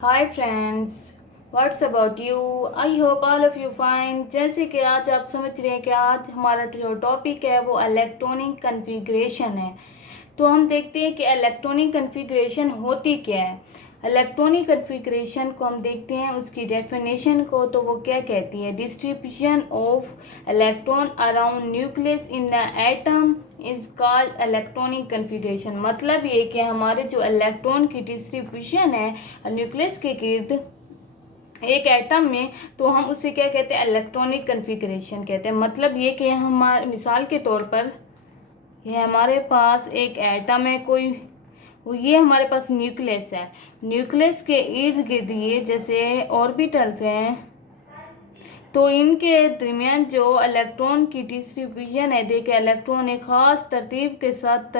Hi friends, what's about you. I hope all of you fine. जैसे कि आज आप समझ रहे हैं कि आज हमारा जो टॉपिक है वो इलेक्ट्रॉनिक कॉन्फ़िगरेशन है। तो हम देखते हैं कि इलेक्ट्रॉनिक कॉन्फ़िगरेशन होती क्या है। इलेक्ट्रॉनिक कॉन्फ़िगरेशन को हम देखते हैं उसकी डेफिनेशन को, तो वो क्या कहती है, distribution of electron around nucleus in the atom is called electronic configuration. मतलब ये कि हमारे जो इलेक्ट्रॉन की डिस्ट्रीब्यूशन है न्यूक्लियस के गिर्द एक एटम में, तो हम उसे क्या कहते हैं, इलेक्ट्रॉनिक कॉन्फ़िगरेशन कहते हैं। मतलब ये कि हमारे मिसाल के तौर पर ये हमारे पास एक एटम है कोई, ये हमारे पास न्यूक्लियस है। न्यूक्लियस के इर्द गिर्द ये जैसे ऑर्बिटल्स हैं, तो इनके दरमियान जो इलेक्ट्रॉन की डिस्ट्रीब्यूशन है, देखिए इलेक्ट्रॉन एक ख़ास तरतीब के साथ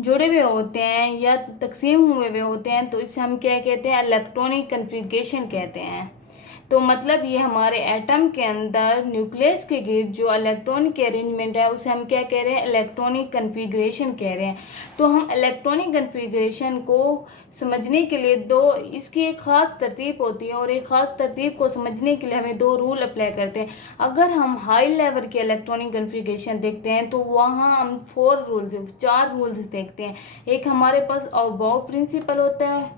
जुड़े हुए होते हैं या तकसीम हुए होते हैं, तो इसे हम क्या कहते हैं, इलेक्ट्रॉनिक कॉन्फ़िगरेशन कहते हैं। तो मतलब ये हमारे एटम के अंदर न्यूक्लियस के गिर्द जो इलेक्ट्रॉन की अरेंजमेंट है उसे हम क्या कह रहे हैं, इलेक्ट्रॉनिक कॉन्फ़िगरेशन कह रहे हैं। तो हम इलेक्ट्रॉनिक कॉन्फ़िगरेशन को समझने के लिए इसकी एक ख़ास तरतीब होती है, और एक ख़ास तरतीब को समझने के लिए हमें दो रूल अप्लाई करते हैं। अगर हम हाई लेवल के इलेक्ट्रॉनिक कॉन्फ़िगरेशन देखते हैं तो वहाँ हम चार रूल्स देखते हैं। एक हमारे पास अबाव प्रिंसिपल होता है,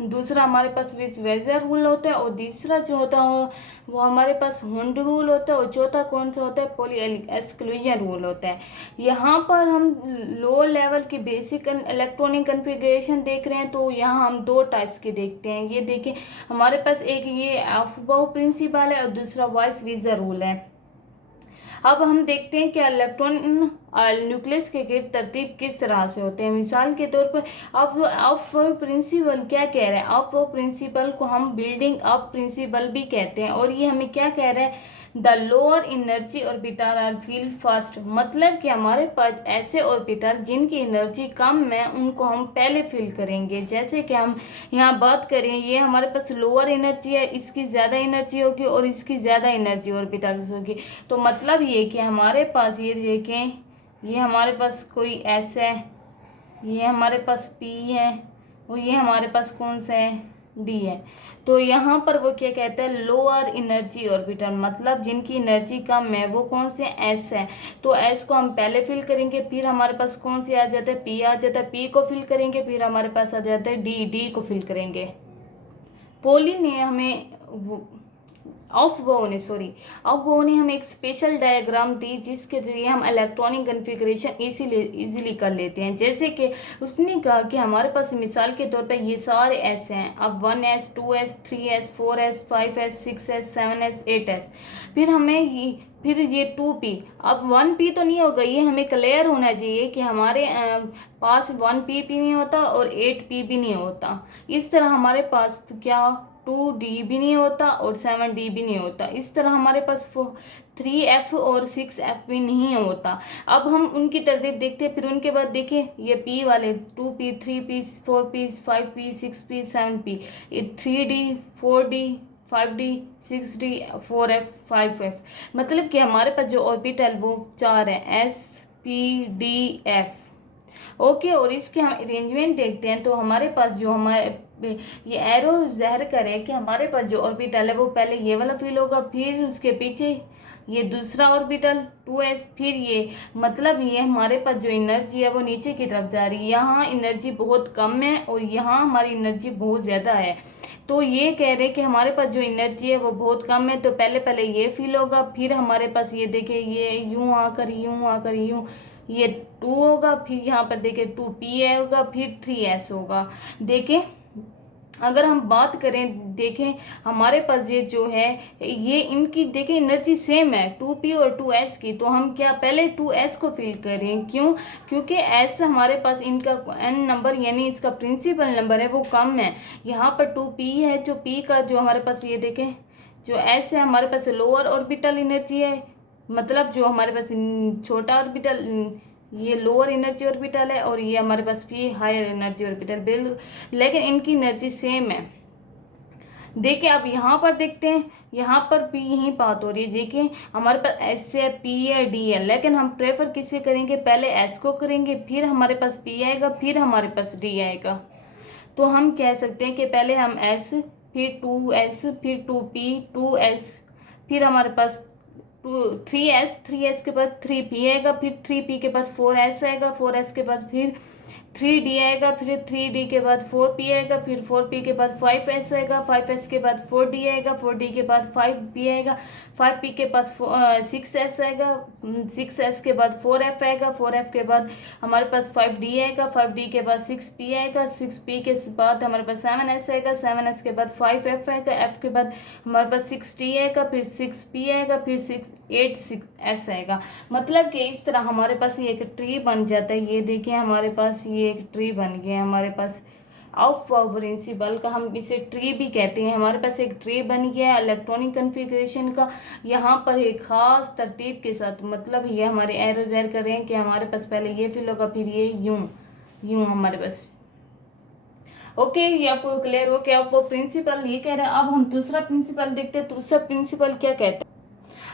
दूसरा हमारे पास विच वेजर रूल होता है, और तीसरा जो होता है वो हमारे पास हुंड रूल होता है, और चौथा कौन सा होता है, पॉली एक्सक्लूजन रूल होता है। यहाँ पर हम लो लेवल की बेसिक इलेक्ट्रॉनिक कॉन्फ़िगरेशन देख रहे हैं, तो यहाँ हम दो टाइप्स के देखते हैं। ये देखिए हमारे पास एक ये अफबाउ प्रिंसिपल है और दूसरा वाइस वेजर रूल है। अब हम देखते हैं कि इलेक्ट्रॉन न्यूक्लियस के गिर्द तरतीब किस तरह से होते हैं। मिसाल के तौर पर अप प्रिंसिपल क्या कह रहे हैं, अप प्रिंसिपल को हम बिल्डिंग अप प्रिंसिपल भी कहते हैं, और ये हमें क्या कह रहे हैं, the lower energy orbital are fill first. मतलब कि हमारे पास ऐसे ऑर्बिटल जिनकी एनर्जी कम है उनको हम पहले फील करेंगे। जैसे कि हम यहाँ बात करें, ये हमारे पास लोअर एनर्जी है, इसकी ज़्यादा एनर्जी होगी और इसकी ज़्यादा एनर्जी ऑर्बिटल्स होगी। तो मतलब ये कि हमारे पास ये देखें, ये हमारे पास कोई एस है, ये हमारे पास पी है, और ये हमारे पास कौन सा है, डी है। तो यहाँ पर वो क्या कहता है, लोअर एनर्जी ऑर्बिटल, मतलब जिनकी एनर्जी कम है वो कौन से, एस है। तो एस को हम पहले फिल करेंगे, फिर हमारे पास कौन सी आ जाता है, पी आ जाता है, पी को फिल करेंगे, फिर हमारे पास आ जाता है डी, डी को फिल करेंगे। पोली ने हमें ऑफ बो ने हमें एक स्पेशल डायग्राम दी जिसके जरिए हम इलेक्ट्रॉनिक कॉन्फ़िगरेशन इजीली कर लेते हैं। जैसे कि उसने कहा कि हमारे पास मिसाल के तौर पे ये सारे एस हैं, अब 1s 2s 3s 4s 5s 6s 7s 8s, फिर ये 2p। अब 1p तो नहीं होगा, ये हमें क्लियर होना चाहिए कि हमारे पास 1p भी नहीं होता और 8p भी नहीं होता। इस तरह हमारे पास क्या 2d भी नहीं होता और 7d भी नहीं होता। इस तरह हमारे पास 3f और 6f भी नहीं होता। अब हम उनकी तरतीब देखते हैं, फिर उनके बाद देखिए ये p वाले 2p 3p 4p 5p 6p 7p, 3d 4d 5d 6d 4f 5f। मतलब कि हमारे पास जो ऑर्बिटल वो चार है, s p d f। Okay, और इसके हम अरेंजमेंट देखते हैं, तो हमारे पास जो हमारे ये एरो ज़ाहिर करे कि हमारे पास जो ऑर्बिटल है वो पहले ये वाला फील होगा, फिर उसके पीछे ये दूसरा ऑर्बिटल 2s, फिर ये, मतलब ये हमारे पास जो एनर्जी है वो नीचे की तरफ जा रही है। यहाँ एनर्जी बहुत कम है और यहाँ हमारी एनर्जी बहुत ज़्यादा है। तो ये कह रहे हैं कि हमारे पास जो एनर्जी है वो बहुत कम है, तो पहले ये फील होगा, फिर हमारे पास ये देखिए ये यूँ आकर यूँ ये 2 होगा, फिर यहाँ पर देखिए 2p होगा, फिर 3s होगा। देखें अगर हम बात करें, देखें हमारे पास ये जो है ये इनकी देखें एनर्जी सेम है 2p और 2s की, तो हम क्या पहले 2s को फिल करें, क्यों, क्योंकि s हमारे पास इनका n नंबर यानी इसका प्रिंसिपल नंबर है वो कम है। यहाँ पर 2p है, जो p का जो हमारे पास ये देखें जो s है हमारे पास लोअर ऑर्बिटल एनर्जी है, मतलब जो हमारे पास छोटा ऑर्बिटल ये लोअर एनर्जी ऑर्बिटल है, और ये हमारे पास भी हायर एनर्जी ऑर्बिटल, लेकिन इनकी एनर्जी सेम है। देखिए अब यहाँ पर देखते हैं, यहाँ पर भी यही बात हो रही है। देखिए हमारे पास एस है, पी है, डी है, लेकिन हम प्रेफर किसे करेंगे, पहले एस को करेंगे, फिर हमारे पास पी आएगा, फिर हमारे पास डी आएगा। तो हम कह सकते हैं कि पहले हम S, फिर 2S, फिर 2P, 2S, फिर हमारे पास 3S, 3S के बाद 3P आएगा, फिर 3P के बाद 4S आएगा, 4S के बाद फिर 3D आएगा, फिर 3D के बाद 4P आएगा, फिर 4P के बाद 5S आएगा, 5S के बाद 4D आएगा, 4D के बाद 5P आएगा, 5P के पास 6S आएगा, 6S के बाद 4F आएगा, 4F के बाद हमारे पास 5D आएगा, 5D के बाद 6P आएगा, 6P के बाद हमारे पास 7S आएगा, 7S के बाद 5F आएगा, F के बाद हमारे पास 6D आएगा, फिर 6P आएगा, फिर 6 आएगा। मतलब कि इस तरह हमारे पास ये एक ट्री बन जाता है। ये देखिए हमारे पास ये एक ट्री बन गया हमारे पास ऑफ प्रिंसिपल का, हम इसे ट्री भी कहते हैं। हमारे पास एक ट्री बन गया इलेक्ट्रॉनिक कन्फिग्रेशन का, यहाँ पर एक ख़ास तरतीब के साथ। मतलब ये हमारे एरो ज़ाहिर कर रहे हैं कि हमारे पास पहले ये फिल होगा, फिर ये यूं हमारे पास। ओके, ये आपको क्लियर हो कि आपको प्रिंसिपल ये कह रहे हैं। अब हम दूसरा प्रिंसिपल देखते हैं। दूसरा प्रिंसिपल क्या कहता है?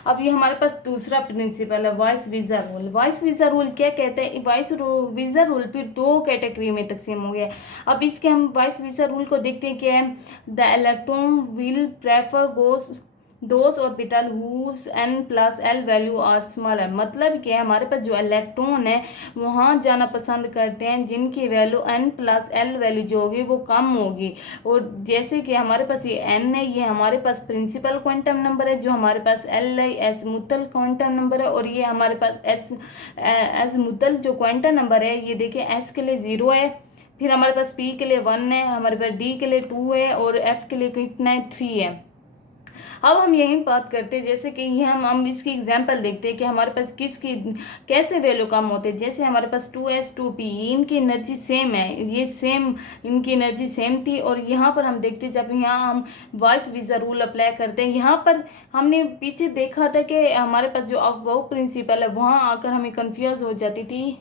अब ये हमारे पास दूसरा प्रिंसिपल है voice visa rule. Voice visa rule क्या कहते हैं? वॉइस वीजा रूल फिर दो कैटेगरी में तकसीम हो गया। अब इसके हम वॉइस वीजा रूल को देखते हैं। क्या है? The electron will prefer those orbital whose n+l value are smaller. मतलब कि हमारे पास जो इलेक्ट्रॉन है वहाँ जाना पसंद करते हैं जिनकी वैल्यू n+l वैल्यू जो होगी वो कम होगी। और जैसे कि हमारे पास ये n है, ये हमारे पास प्रिंसिपल क्वांटम नंबर है, जो हमारे पास l है एज़मुतल क्वांटम नंबर है, और ये हमारे पास एज़मुतल जो क्वांटम नंबर है, ये देखिए s के लिए 0 है, फिर हमारे पास p के लिए 1 है, हमारे पास d के लिए 2 है, और f के लिए कितना है? 3 है। अब हम यही बात करते हैं, जैसे कि ये हम इसकी एग्जांपल देखते हैं कि हमारे पास किसकी कैसे वैल्यू कम होते हैं। जैसे हमारे पास 2S 2P, इनकी एनर्जी सेम है, ये सेम इनकी एनर्जी सेम थी। और यहाँ पर हम देखते हैं जब यहाँ हम वॉइस वीजा रूल अप्लाई करते हैं, यहाँ पर हमने पीछे देखा था कि हमारे पास जो अबव प्रिंसिपल है वहाँ आकर हमें कन्फ्यूज हो जाती थी।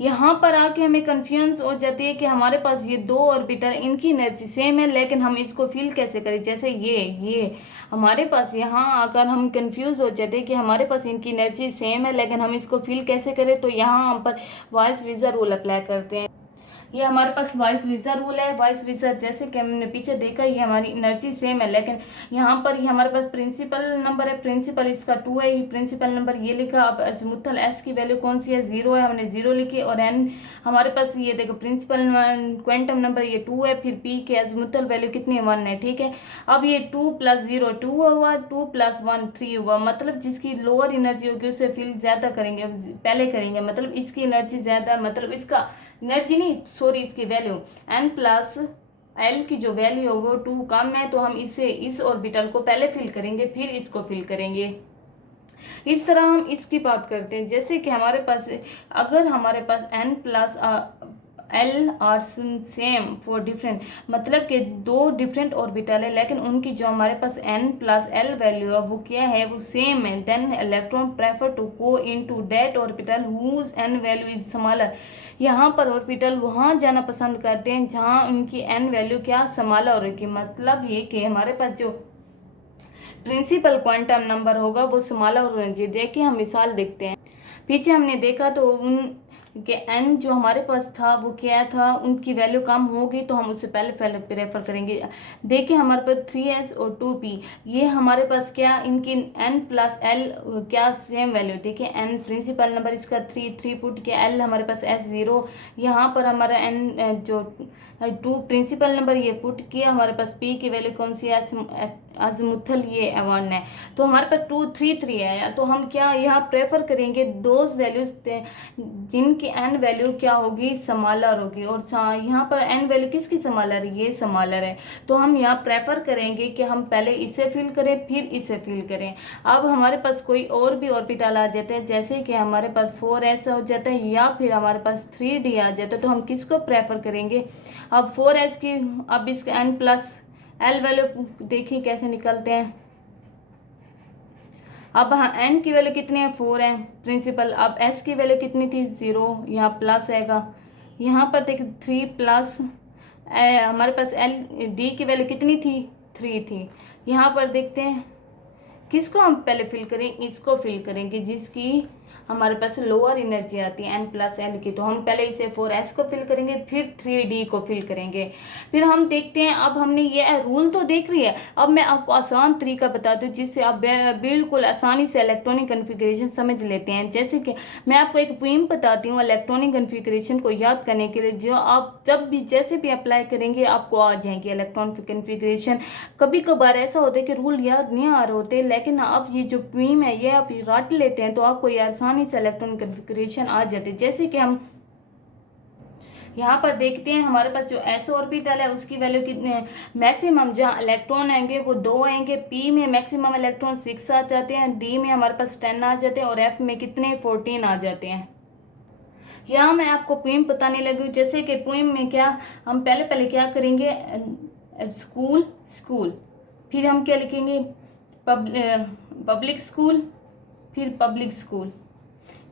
यहाँ पर आके हमें कन्फ्यूज हो जाती है कि हमारे पास ये दो ऑर्बिटल इनकी एनर्जी सेम है, लेकिन हम इसको फील कैसे करें। जैसे ये हमारे पास यहाँ आकर हम कंफ्यूज हो जाते हैं कि हमारे पास इनकी एनर्जी सेम है, लेकिन हम इसको फील कैसे करें। तो यहाँ हम पर वॉइस वीजा रूल अप्लाई करते हैं। ये हमारे पास वॉइस वीजा रूल है। वॉइस वीजा जैसे कि हमने पीछे देखा, ये हमारी एनर्जी सेम है, लेकिन यहाँ पर ये हमारे पास प्रिंसिपल नंबर है, प्रिंसिपल इसका 2 है, ये प्रिंसिपल नंबर ये लिखा। अब अज़मुतल एस की वैल्यू कौन सी है? 0 है, हमने 0 लिखी। और एन हमारे पास ये देखो प्रिंसिपल क्वांटम नंबर ये 2 है, फिर पी के अज़मुतल वैल्यू कितनी है? 1 है, ठीक है। अब ये 2 + 0 2 हुआ, 2 + 1 3 हुआ। मतलब जिसकी लोअर एनर्जी होगी उसे फील ज़्यादा करेंगे, पहले करेंगे। मतलब इसकी एनर्जी ज़्यादा, मतलब इसका एनर्जी नहीं, सॉरी, इसकी वैल्यू n+l की जो वैल्यू है वो 2 कम है, तो हम इस ऑर्बिटल को पहले फिल करेंगे, फिर इसको फिल करेंगे। इस तरह हम इसकी बात करते हैं। जैसे कि हमारे पास अगर हमारे पास n+l are same for different, मतलब कि दो डिफरेंट ऑर्बिटल है, लेकिन उनकी जो हमारे पास n+l वैल्यू है वो क्या है? वो सेम है। Then electron prefer to go into that orbital whose n value is smaller. यहाँ पर ऑर्बिटल वहाँ जाना पसंद करते हैं जहाँ उनकी n वैल्यू क्या? स्मॉलर होगी। मतलब ये कि हमारे पास जो प्रिंसिपल क्वांटम नंबर होगा वो स्मॉलर होना चाहिए। देखिए हम मिसाल देखते हैं। पीछे हमने देखा तो उन कि n जो हमारे पास था वो क्या था? उनकी वैल्यू कम होगी, तो हम उससे पहले प्रेफर करेंगे। देखिए हमारे पास 3S और 2P, ये हमारे पास क्या? इनकी n+l क्या सेम वैल्यू। देखिए n प्रिंसिपल नंबर इसका 3 पुट किया, l हमारे पास S0, यहाँ पर हमारा n जो 2 प्रिंसिपल नंबर ये पुट किया, हमारे पास p की वैल्यू कौन सी है? अज़मुतल ये 1 है, तो हमारे पास 2 3 3 है। तो हम क्या यहाँ प्रेफर करेंगे? दोज वैल्यूज जिनकी n वैल्यू क्या होगी? स्मॉलर होगी। और यहाँ पर n वैल्यू किसकी स्मॉलर है? ये स्मॉलर है, तो हम यहाँ प्रेफर करेंगे कि हम पहले इसे फिल करें फिर इसे फिल करें। अब हमारे पास कोई और भी ऑर्बिटल आ जाते हैं, जैसे कि हमारे पास 4S हो जाता है या फिर हमारे पास 3D आ जाता है, तो हम किसको प्रेफर करेंगे? अब 4S की, अब इसका n+l वैल्यू देखिए कैसे निकलते हैं। अब हाँ n की वैल्यू कितनी है? 4 है प्रिंसिपल। अब s की वैल्यू कितनी थी? 0, यहाँ प्लस आएगा। यहाँ पर देखिए 3 प्लस हमारे पास d की वैल्यू कितनी थी? 3 थी। यहाँ पर देखते हैं किसको हम पहले फिल करें? इसको फिल करेंगे जिसकी हमारे पास लोअर एनर्जी आती है N+L की। तो हम पहले इसे 4s को फिल करेंगे, फिर 3d को फिल करेंगे। फिर हम देखते हैं, अब हमने ये रूल तो देख रही है, अब मैं आपको आसान तरीका बताती हूँ जिससे आप बिल्कुल आसानी से इलेक्ट्रॉनिक कन्फिग्रेशन समझ लेते हैं। जैसे कि मैं आपको एक पोइम बताती हूँ इलेक्ट्रॉनिक कन्फिग्रेशन को याद करने के लिए, जो आप जब भी जैसे भी अप्लाई करेंगे आपको आ जाएंगे इलेक्ट्रॉनिक कन्फिग्रेशन। कभी कभार ऐसा होता है कि रूल याद नहीं आ रहे होते, लेकिन अब ये जो पोइम है ये आप रट लेते हैं तो आपको ये आसानी से इलेक्ट्रॉनिक कन्फिग्रेशन आ जाते हैं। जैसे कि हम यहाँ पर देखते हैं, हमारे पास जो s ऑर्बिटल है उसकी वैल्यू कितने है, मैक्सिमम जहाँ इलेक्ट्रॉन आएंगे वो 2 आएंगे। p में मैक्सिमम इलेक्ट्रॉन 6 आ जाते हैं, d में हमारे पास 10 आ जाते हैं और f में कितने 14 आ जाते हैं। यहाँ मैं आपको पोइम बताने लगी हूँ। जैसे कि पोइम में क्या, हम पहले क्या करेंगे, स्कूल स्कूल, फिर हम क्या लिखेंगे, पब्लिक स्कूल, फिर पब्लिक स्कूल,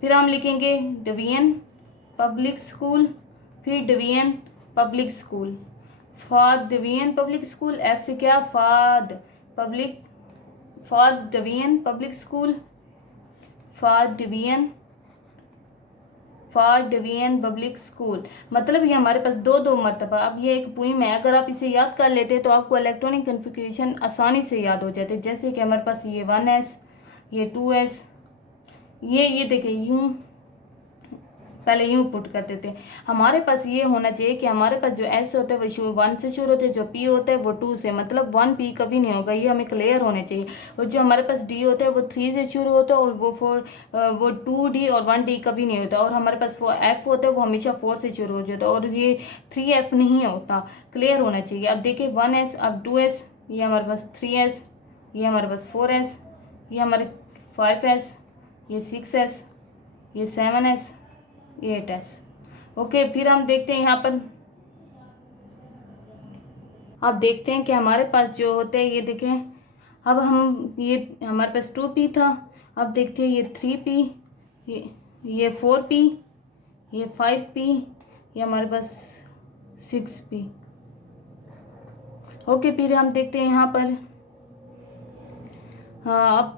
फिर हम लिखेंगे डिवीजन पब्लिक स्कूल, फिर division public school, Fahd division public school, F से क्या Fahd public, Fahd division public school, Fahd division public school. मतलब ये हमारे पास दो दो मरतबा। अब ये एक पोइम है, अगर आप इसे याद कर लेते तो आपको इलेक्ट्रॉनिक कन्फिग्रेशन आसानी से याद हो जाते। जैसे कि हमारे पास ये 1s, ये 2s, ये देखिए यूं, पहले यूं पुट करते थे। हमारे पास ये होना चाहिए कि हमारे पास जो s होता है वो 1 से शुरू होते हैं, जो p होता है वो 2 से, मतलब 1p कभी नहीं होगा, ये हमें क्लियर होने चाहिए। और जो हमारे पास d होता है वो 3 से शुरू होता है और वो 2d और 1d कभी नहीं होता। और हमारे पास वो f होता है वो हमेशा 4 से शुरू हो जाता है और ये 3f नहीं होता, क्लियर होना चाहिए। अब देखिए 1s, अब 2s, ये हमारे पास 3s, ये हमारे पास 4s, ये हमारे 5s, ये 6s, ये 7s, ये 8s। ओके, फिर हम देखते हैं यहाँ पर, अब देखते हैं कि हमारे पास जो होते हैं, ये देखें, अब हम ये हमारे पास 2p था, अब देखते हैं ये 3p, ये 4p, ये 5p, ये हमारे पास 6p। ओके, फिर हम देखते हैं यहाँ पर, हाँ अब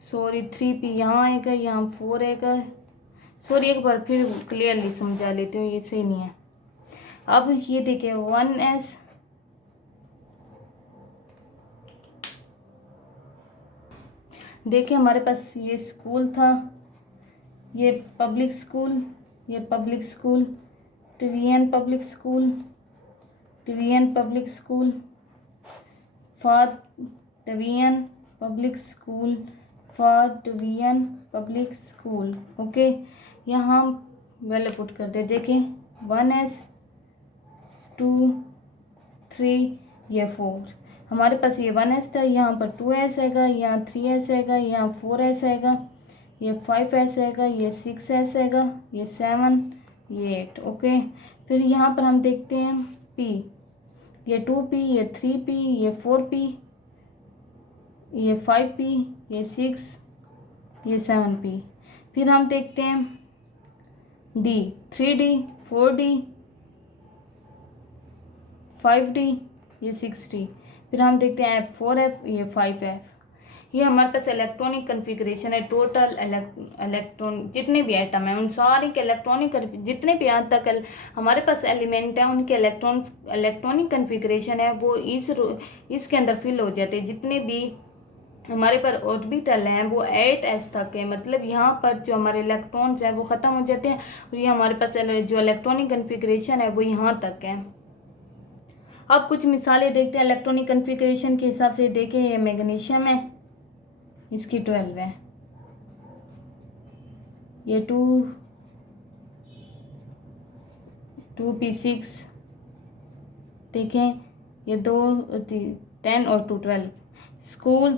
सॉरी 3p यहाँ आएगा, यहाँ 4 आएगा, सॉरी एक बार फिर क्लियरली समझा लेते हो, ये सही नहीं है। अब ये देखिए 1s, देखिए हमारे पास ये स्कूल था, ये पब्लिक स्कूल, ये public school, division public school, division public school, Fahd division public school, Fahd division public school. Okay, यहाँ वैल्यू पुट करते हैं। देखिए 1s, 2, 3, ये 4, हमारे पास ये 1s था, यहाँ पर 2s आएगा, यहाँ 3s आएगा, यहाँ 4s आएगा, ये 5s आएगा, ये 6s आएगा, ये 7, ये 8। ओके, फिर यहाँ पर हम देखते हैं p, ये 2p, ये 3p, ये 4p, ये 5p, ये 6, ये 7p। फिर हम देखते हैं d, 3d, 4d, 5d, ये 6d। फिर हम देखते हैं F4F, ये 5F। ये हमारे पास इलेक्ट्रॉनिक कन्फिग्रेशन है। टोटल इलेक्ट्रॉन जितने भी आइटम हैं उन सारे के इलेक्ट्रॉनिक जितने भी यहाँ तक हमारे पास एलिमेंट हैं उनके इलेक्ट्रॉनिक कन्फिग्रेशन है वो इसके अंदर फिल हो जाते हैं। जितने भी हमारे पर ऑर्बिटल हैं वो 8s तक है, मतलब यहाँ पर जो हमारे इलेक्ट्रॉन्स हैं वो ख़त्म हो जाते हैं और ये हमारे पास जो इलेक्ट्रॉनिक कन्फिग्रेशन है वो यहाँ तक है। अब कुछ मिसालें देखते हैं इलेक्ट्रॉनिक कन्फिग्रेशन के हिसाब से। देखें ये मैग्नीशियम है, इसकी 12 है, ये 2p6, देखें ये 2 10 और 2 12। School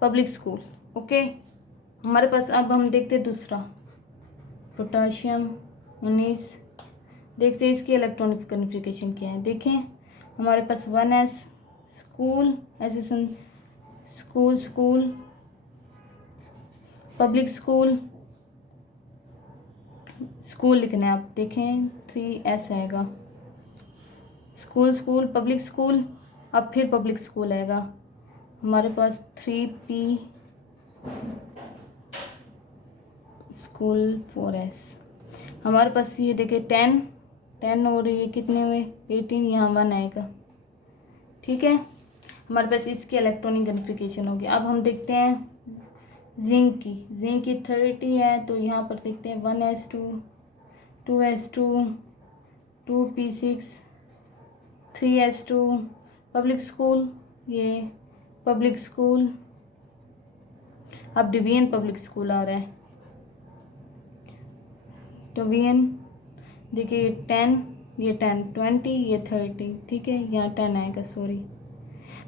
public school. ओके, हमारे पास अब हम देखते हैं दूसरा पोटाशियम 19। देखते हैं इसकी इलेक्ट्रॉनिक कन्फिग्रेशन क्या है। देखें हमारे पास 1s, स्कूल ऐसे स्कूल पब्लिक स्कूल लिखना है आप। देखें 3s आएगा, स्कूल पब्लिक स्कूल, अब फिर पब्लिक स्कूल आएगा। हमारे पास 3p स्कूल 4s। हमारे पास ये देखिए 10 10 और ये कितने हुए 18, यहाँ 1 आएगा। ठीक है, हमारे पास इसकी इलेक्ट्रॉनिक कॉन्फ़िगरेशन होगी। अब हम देखते हैं जिंक की 30 है, तो यहाँ पर देखते हैं 1s2 2s2 2p6 3s2। Public school, ये पब्लिक स्कूल, अब डिवीजन पब्लिक स्कूल आ रहा है। डिवीजन देखिए 10, ये 10 20, ये 30। ठीक है, यहाँ 10 आएगा, सॉरी।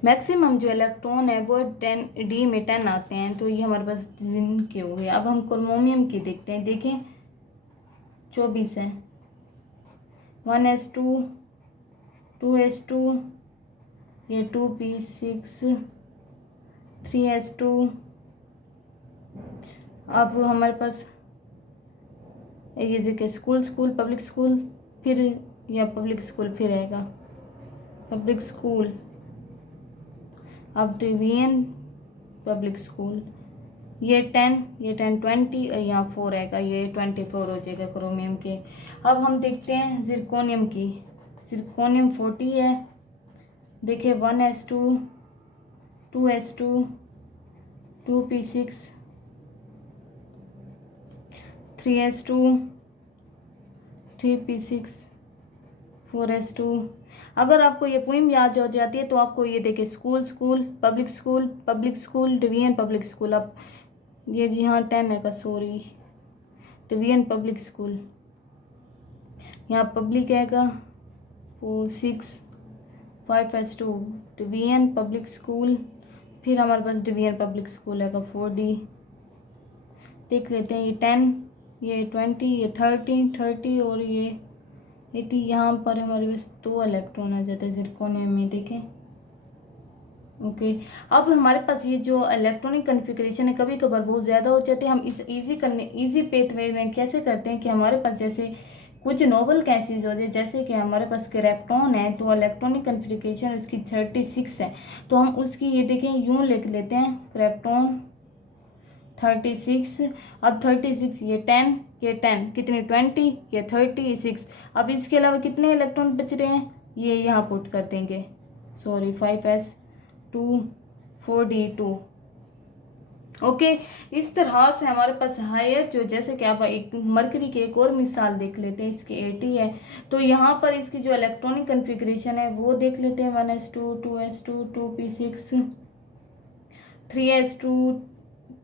मैक्सिमम जो इलेक्ट्रॉन है वो 10 डी में 10 आते हैं, तो ये हमारे पास जिंक के हो गए। अब हम क्रोमोनियम की देखते हैं। देखें 24 है, 1s2 2s2, ये 2p6 3s2। अब हमारे पास ये देखिए स्कूल पब्लिक स्कूल, फिर या पब्लिक स्कूल फिर आएगा पब्लिक स्कूल। अब डिवीजन पब्लिक स्कूल, ये 10 20 और यहाँ 4 आएगा, ये 24 हो जाएगा क्रोमियम के। अब हम देखते हैं जिरकोनियम की। जिरकोनियम 40 है, देखिए 1s2 2s2 2p6 3s2 3p6 4s2। अगर आपको ये पोइम याद हो जाती है तो आपको ये देखिए school public school division public school. अब ये यहाँ 10 है का, सॉरी, डिवीजन पब्लिक स्कूल, यहाँ पब्लिक आएगा 6 5s2 डिवीजन पब्लिक स्कूल, फिर हमारे पास डिवीजन पब्लिक स्कूल आएगा 4d। देख लेते हैं, ये 10 ये 20 ये 30 और ये 80। यहाँ पर हमारे पास 2 इलेक्ट्रॉन आ जाते हैं जिरकोनियम में, देखें। ओके, अब हमारे पास ये जो इलेक्ट्रॉनिक कॉन्फ़िगरेशन है कभी कभार बहुत ज़्यादा हो जाते हैं। हम इस इजी पेथ वे में कैसे करते हैं कि हमारे पास जैसे कुछ नोबल गैसेज हो जाए, जैसे कि हमारे पास क्रिप्टॉन है, तो इलेक्ट्रॉनिक कॉन्फ़िगरेशन उसकी 36 है, तो हम उसकी ये देखें यूँ लिख लेते हैं क्रिप्टॉन 36। अब 36 ये 10 ये 10 कितने 20 ये 36। अब इसके अलावा कितने इलेक्ट्रॉन बच रहे हैं, ये यहाँ पुट कर देंगे, सॉरी 5s2 4d2। ओके, इस तरह से हमारे पास हायर जो, जैसे कि आप एक मरकरी की एक और मिसाल देख लेते हैं, इसकी 80 है, तो यहाँ पर इसकी जो इलेक्ट्रॉनिक कॉन्फ़िगरेशन है वो देख लेते हैं 1s2 2s2 2p6 3s2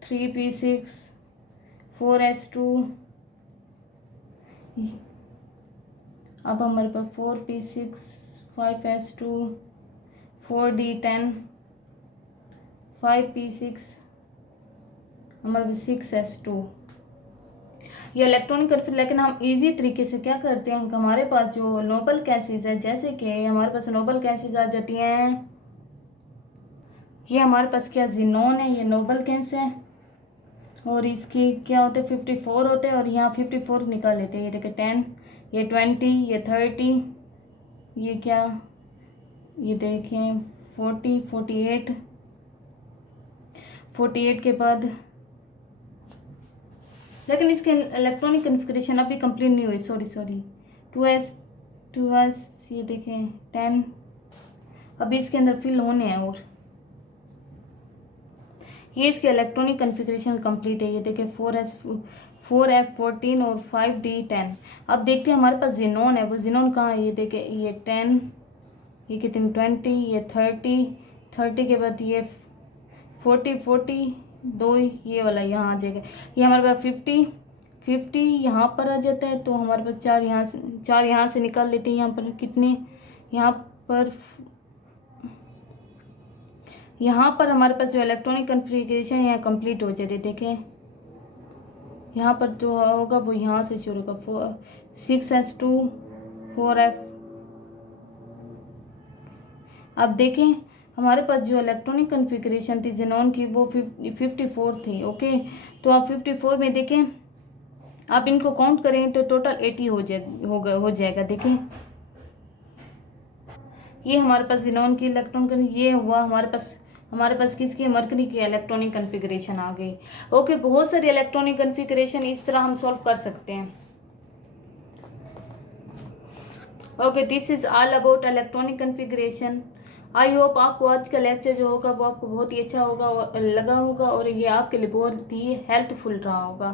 3p6 4s2। अब हमारे पास 4p6 5s2 4d10 5p6 हमारे पास 6s2। ये इलेक्ट्रॉनिक कन्फिग, लेकिन हम इजी तरीके से क्या करते हैं, हमारे पास जो नोबल गैसेज है, जैसे कि हमारे पास नोबल गैसेज आ जाती हैं, ये हमारे पास क्या जिनोन है, ये नोबल गैस है, और इसके क्या होते हैं 54 होते हैं, और यहाँ 54 निकाल लेते हैं। ये देखिए 10 ये 20 ये 30, ये क्या, ये देखें 40 48 के बाद, लेकिन इसके इलेक्ट्रॉनिक कॉन्फ़िगरेशन अभी कंप्लीट नहीं हुई, सॉरी 2s ये देखें 10, अभी इसके अंदर फिल होने हैं, और ये इसके इलेक्ट्रॉनिक कॉन्फ़िगरेशन कंप्लीट है। ये देखें 4f14 और 5d10। अब देखते हैं हमारे पास जिनोन है, वो जिनोन कहाँ है, ये देखें ये 10 ये कितनी 20 ये 30 के बाद ये 40 दो ये वाला यहाँ आ जाएगा, ये हमारे पास 50 यहाँ पर आ जाता है, तो हमारे पास 4 यहाँ से निकाल लेते हैं। यहाँ पर कितने, यहाँ पर हमारे पास जो इलेक्ट्रॉनिक कॉन्फ़िगरेशन यहाँ कंप्लीट हो जाते, देखें यहाँ पर जो होगा वो यहाँ से शुरू होगा 6s2 4f। अब देखें हमारे पास जो इलेक्ट्रॉनिक कॉन्फ़िगरेशन थी जिनोन की वो 54 थी। ओके, तो आप 54 में देखें, आप इनको काउंट करें तो टोटल 80 हो जाएगा। देखें ये हमारे पास जिनोन की इलेक्ट्रॉन, ये हुआ हमारे पास हमारे पास किसकी, मरकरी की इलेक्ट्रॉनिक कन्फिग्रेशन आ गई। ओके, बहुत सारी इलेक्ट्रॉनिक कन्फिग्रेशन इस तरह हम सॉल्व कर सकते हैं। Okay, this is all about electronic configuration. I hope आपको आज का लेक्चर जो होगा वो आपको बहुत ही अच्छा होगा और लगा होगा और ये आपके लिए बहुत ही हेल्पफुल रहा होगा।